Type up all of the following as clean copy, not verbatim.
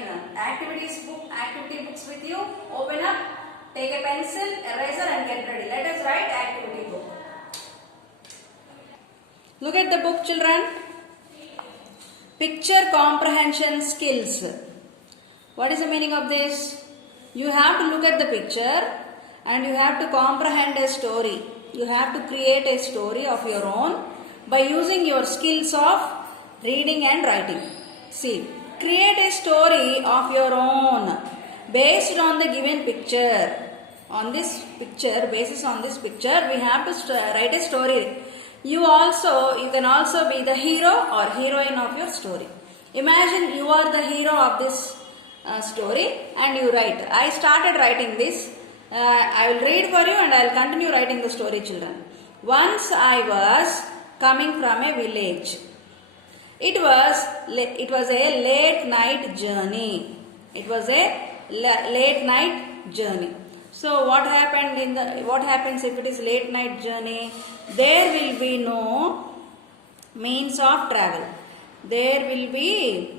children. Activity books with you. Open up, take a pencil, eraser and get ready. Let us write activity book. Look at the book, children. Picture comprehension skills. What is the meaning of this? You have to look at the picture and you have to comprehend a story. You have to create a story of your own by using your skills of reading and writing. See, create a story of your own based on the given picture. Basis on this picture, we have to write a story. You can also be the hero or heroine of your story. Imagine you are the hero of this story and you write. I started writing this. I will read for you and I will continue writing the story, children. Once I was coming from a village. It was a late night journey. So what happens if it is late night journey? There will be no means of travel. There will be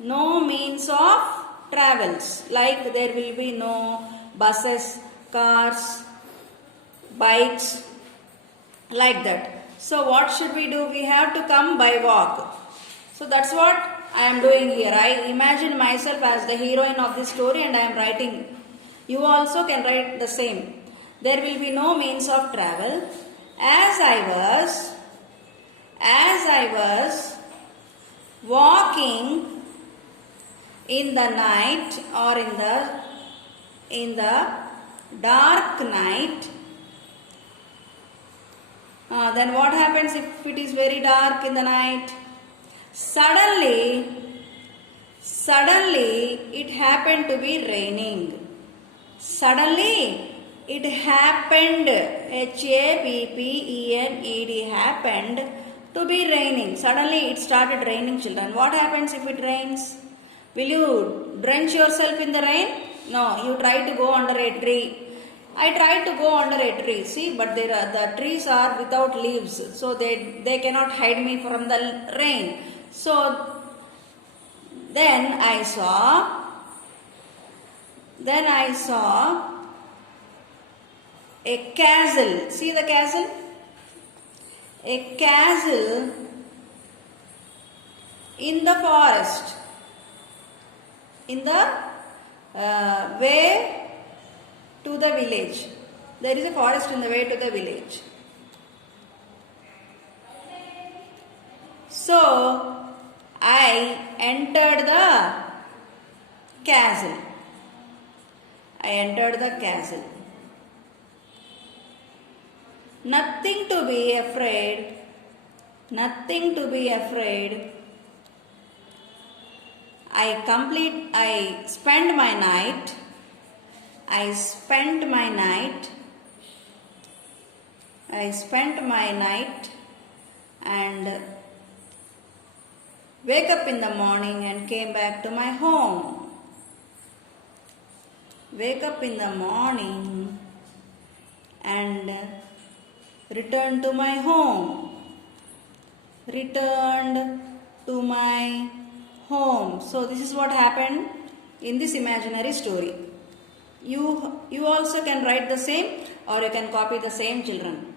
no means of travels. Like there will be no buses, cars, bikes, like that. So what should we do? We have to come by walk. So that's what I am doing here. I imagine myself as the heroine of this story and I am writing. You also can write the same. There will be no means of travel. As I was walking in the night or in the dark night, then what happens if it is very dark in the night? Suddenly it happened to be raining. Suddenly it happened, H-A-P-P-E-N-E-D, happened to be raining. Suddenly it started raining, children. What happens if it rains? Will you drench yourself in the rain? No, you try to go under a tree. I tried to go under a tree, see, but the trees are without leaves, so they cannot hide me from the rain. So then I saw a castle. See the castle? A castle in the forest, in the way to the village. There is a forest in the way to the village. So I entered the castle. Nothing to be afraid. I spent my night and wake up in the morning and came back to my home. Wake up in the morning and returned to my home. So this is what happened in this imaginary story. You also can write the same or you can copy the same, children.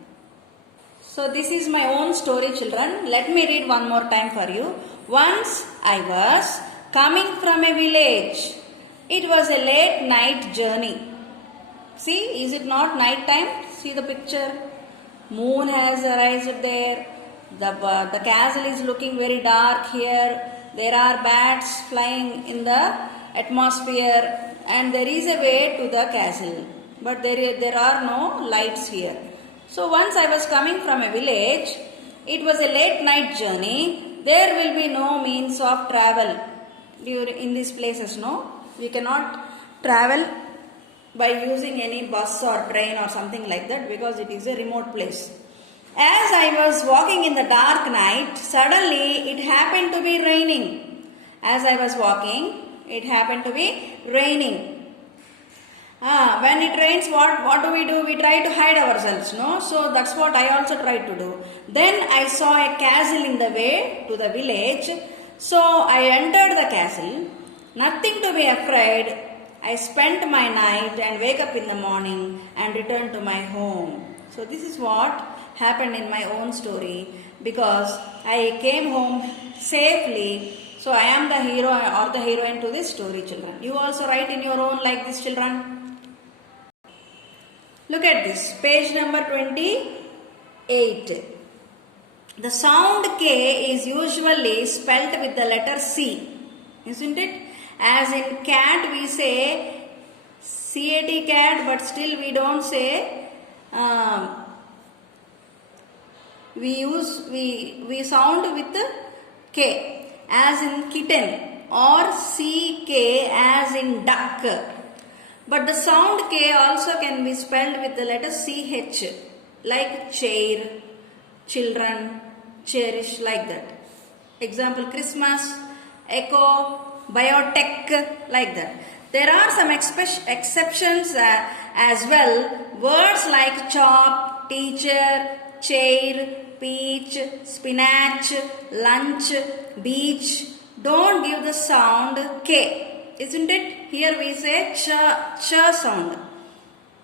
So this is my own story, children. Let me read one more time for you. Once I was coming from a village. It was a late night journey. See, is it not night time? See the picture. Moon has arisen there. The castle is looking very dark here. There are bats flying in the atmosphere and there is a way to the castle. But there are no lights here. So once I was coming from a village, it was a late night journey. There will be no means of travel in these places, no? We cannot travel by using any bus or train or something like that because it is a remote place. As I was walking in the dark night, suddenly it happened to be raining. As I was walking, it happened to be raining. When it rains, what do? We try to hide ourselves, no? So that's what I also tried to do. Then I saw a castle in the way to the village. So I entered the castle. Nothing to be afraid. I spent my night and wake up in the morning and return to my home. So this is what happened in my own story, because I came home safely. So I am the hero or the heroine to this story, children. You also write in your own like this, children. Look at this, page number 28. The sound K is usually spelt with the letter C, isn't it? As in cat, we say CAT cat, but still we don't say. We sound with K, as in kitten, or CK as in duck. But the sound K also can be spelled with the letter CH, like chair, children, cherish, like that. Example, Christmas, echo, biotech, like that. There are some exceptions as well. Words like chop, teacher, chair, peach, spinach, lunch, beach don't give the sound K, isn't it? Here we say ch sound.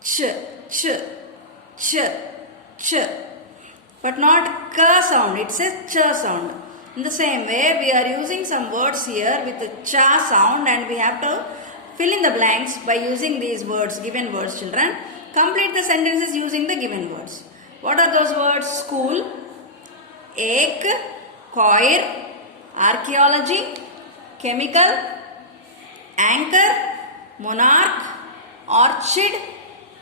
Ch, ch, ch, ch. But not k sound, it says ch sound. In the same way, we are using some words here with the cha sound, and we have to fill in the blanks by using these words, given words, children. Complete the sentences using the given words. What are those words? School, ek, choir, archaeology, chemical, anchor, monarch, orchid,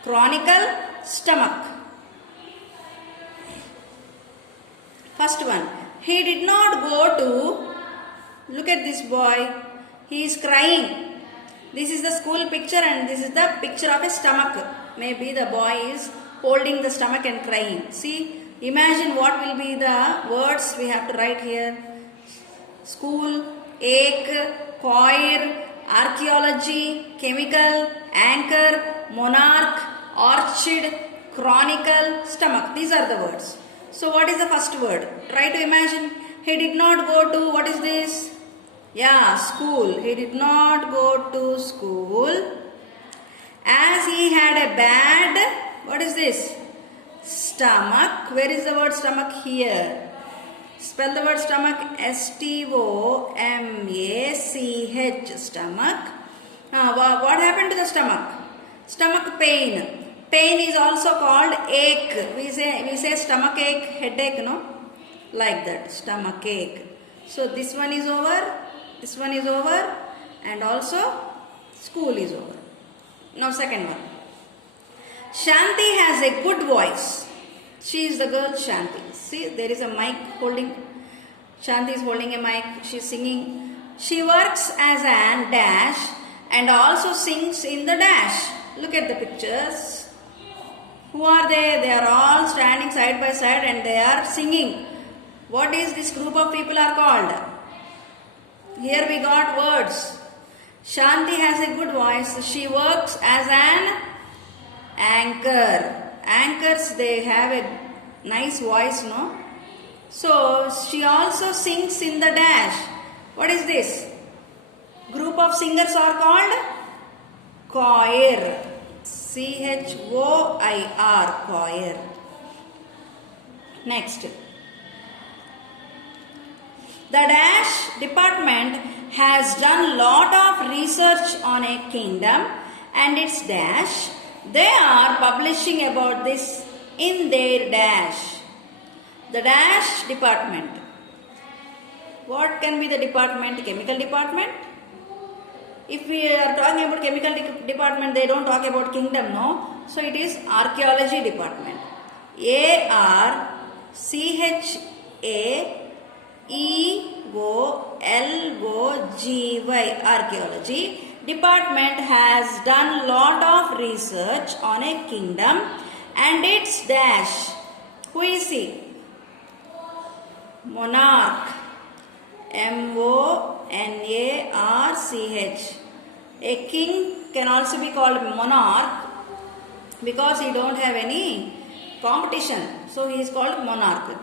chronicle, stomach. First one, he did not go to, look at this boy, he is crying. This is the school picture and this is the picture of a stomach. Maybe the boy is holding the stomach and crying. See, imagine what will be the words we have to write here. School, ek, choir, archaeology, chemical, anchor, monarch, orchid, chronicle, stomach. These are the words. So what is the first word? Try to imagine. He did not go to, what is this? Yeah, school. He did not go to school as he had a bad, what is this? Stomach. Where is the word stomach? Here. Spell the word stomach. S-T-O-M-A-C-H. Stomach. What happened to the stomach? Stomach pain. Pain is also called ache. We say stomach ache, headache, no? Like that, stomach ache. So this one is over, this one is over, and also school is over. Now second one. Shanti has a good voice. She is the girl Shanti. See, there is a mic holding. Shanti is holding a mic. She is singing. She works as an dash and also sings in the dash. Look at the pictures. Who are they? They are all standing side by side and they are singing. What is this group of people are called? Here we got words. Shanti has a good voice. She works as an anchor. Anchors, they have a nice voice, no? So she also sings in the dash. What is this? Group of singers are called choir. C-H-O-I-R, choir. Next. The dash department has done lot of research on a kingdom and its dash. They are publishing about this in their dash. The dash department. What can be the department? Chemical department? If we are talking about chemical department, they don't talk about kingdom, no? So it is archaeology department. A-R-C-H-A-E-O-L-O-G-Y, archaeology department has done lot of research on a kingdom and its dash. Who is he? Monarch. M-O-N-A-R-C-H. A king can also be called monarch because he don't have any competition. So he is called monarch.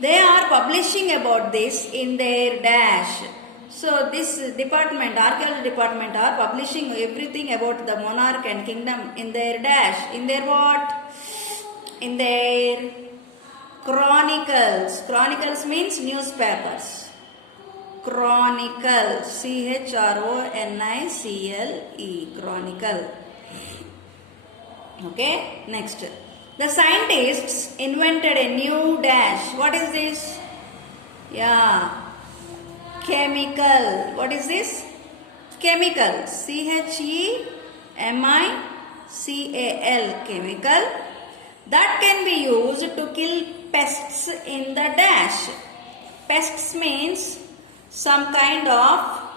They are publishing about this in their dash. So this department, archaeology department, are publishing everything about the monarch and kingdom in their dash. In their what? In their chronicles. Chronicles means newspapers. Chronicle. Chronicle. Chronicle. Okay. Next. The scientists invented a new dash. What is this? Yeah. Chemical. What is this? Chemical. CHEMICAL. Chemical. That can be used to kill pests in the dash. Pests means some kind of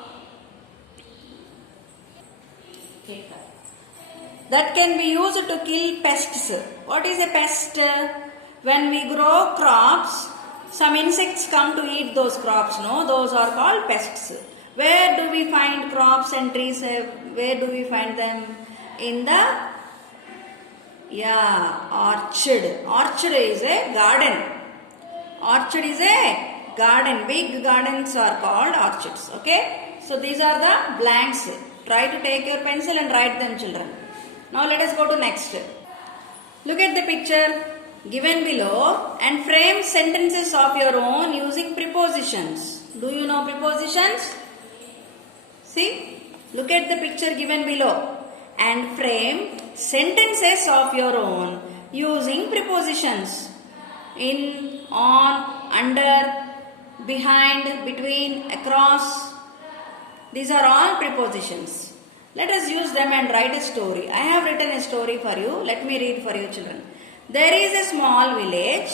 that can be used to kill pests. What is a pest? When we grow crops, some insects come to eat those crops, no? Those are called pests. Where do we find crops and trees? Where do we find them? In the orchard. Orchard is a garden. Orchard is a garden. Big gardens are called orchards. Okay. So these are the blanks. Try to take your pencil and write them, children. Now let us go to next. Look at the picture given below and frame sentences of your own using prepositions. Do you know prepositions? See, look at the picture given below and frame sentences of your own using prepositions. In, on, under, behind, between, across. These are all prepositions. Let us use them and write a story. I have written a story for you. Let me read for you, children. There is a small village.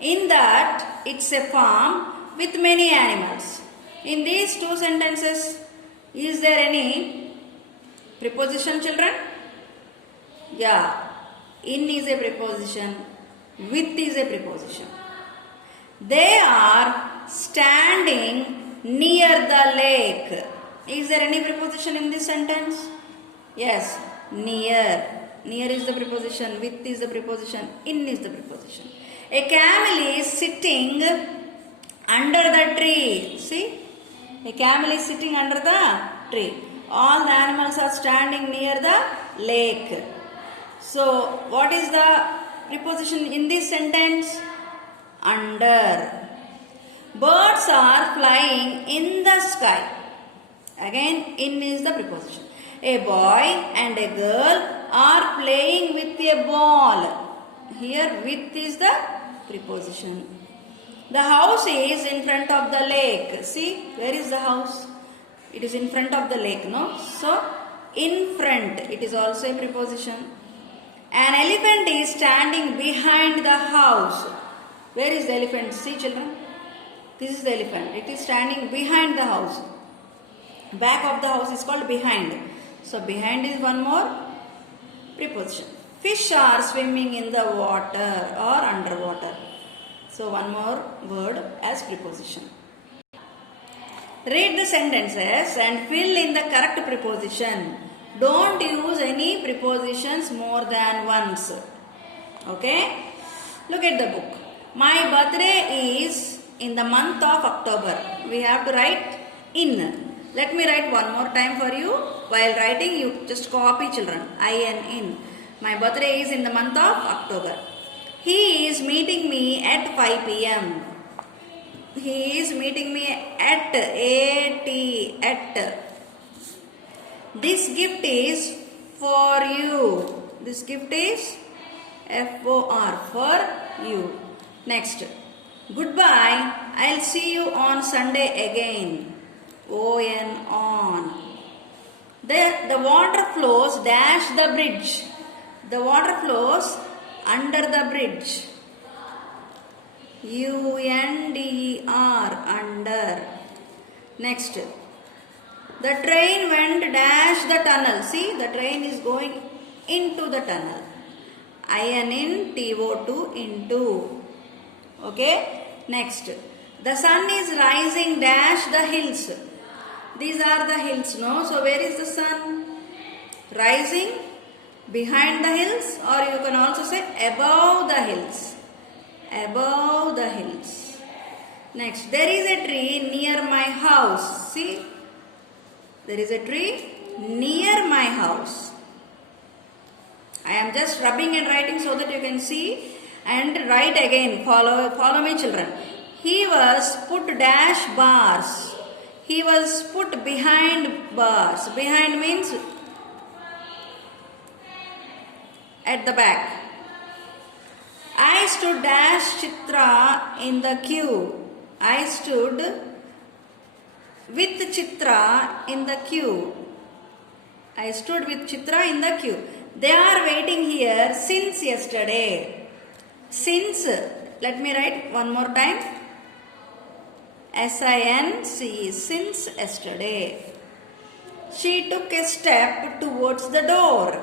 In that, it's a farm with many animals. In these two sentences, is there any preposition, children? Yeah. In is a preposition. With is a preposition. They are standing near the lake. Is there any preposition in this sentence? Yes. Near. Near is the preposition. With is the preposition. In is the preposition. A camel is sitting under the tree. See? A camel is sitting under the tree. All the animals are standing near the lake. So, what is the preposition in this sentence? Under. Birds are flying in the sky. Again, in is the preposition. A boy and a girl are playing with a ball. Here, with is the preposition. The house is in front of the lake. See, where is the house? It is in front of the lake, no? So, in front, it is also a preposition. An elephant is standing behind the house. Where is the elephant? See, children. This is the elephant. It is standing behind the house. Back of the house is called behind. So, behind is one more preposition. Fish are swimming in the water or underwater. So, one more word as preposition. Read the sentences and fill in the correct preposition. Don't use any prepositions more than once. Okay? Look at the book. My birthday is in the month of October. We have to write in. Let me write one more time for you. While writing, you just copy, children. in. My birthday is in the month of October. He is meeting me at 5 p.m. He is meeting me at at. This gift is for you. This gift is FOR, for you. Next. Goodbye. I'll see you on Sunday again. on. The water flows dash the bridge. The water flows under the bridge. UNDER, under. Next. The train went dash the tunnel. See, the train is going into the tunnel. in TO2 into. Okay. Next. The sun is rising dash the hills. These are the hills, no? So, where is the sun? Rising behind the hills, or you can also say above the hills. Above the hills. Next, there is a tree near my house. See, there is a tree near my house. I am just rubbing and writing so that you can see and write again. Follow me, children. He was put dash bars. He was put behind bars. Behind means at the back. I stood dash Chitra in the queue. I stood with Chitra in the queue. I stood with Chitra in the queue. They are waiting here since yesterday. Since, let me write one more time. S-I-N-C, since yesterday. She took a step towards the door.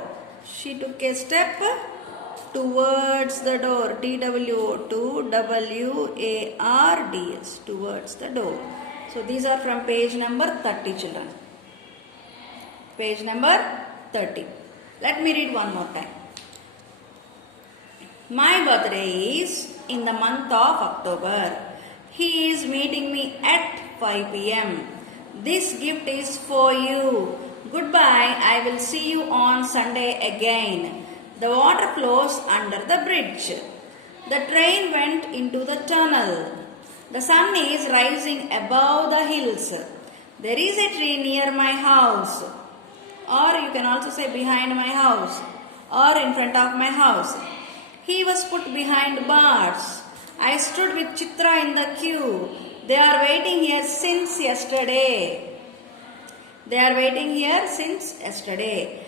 She took a step towards the door. T-W-O-2-W-A-R-D-S. Towards the door. So these are from page number 30, children. Page number 30. Let me read one more time. My birthday is in the month of October. He is meeting me at 5 p.m. This gift is for you. Goodbye. I will see you on Sunday again. The water flows under the bridge. The train went into the tunnel. The sun is rising above the hills. There is a tree near my house. Or you can also say behind my house. Or in front of my house. He was put behind bars. I stood with Chitra in the queue. They are waiting here since yesterday. They are waiting here since yesterday.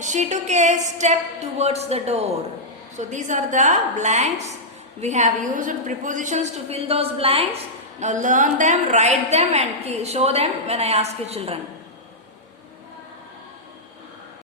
She took a step towards the door. So these are the blanks. We have used prepositions to fill those blanks. Now learn them, write them and show them when I ask you, children.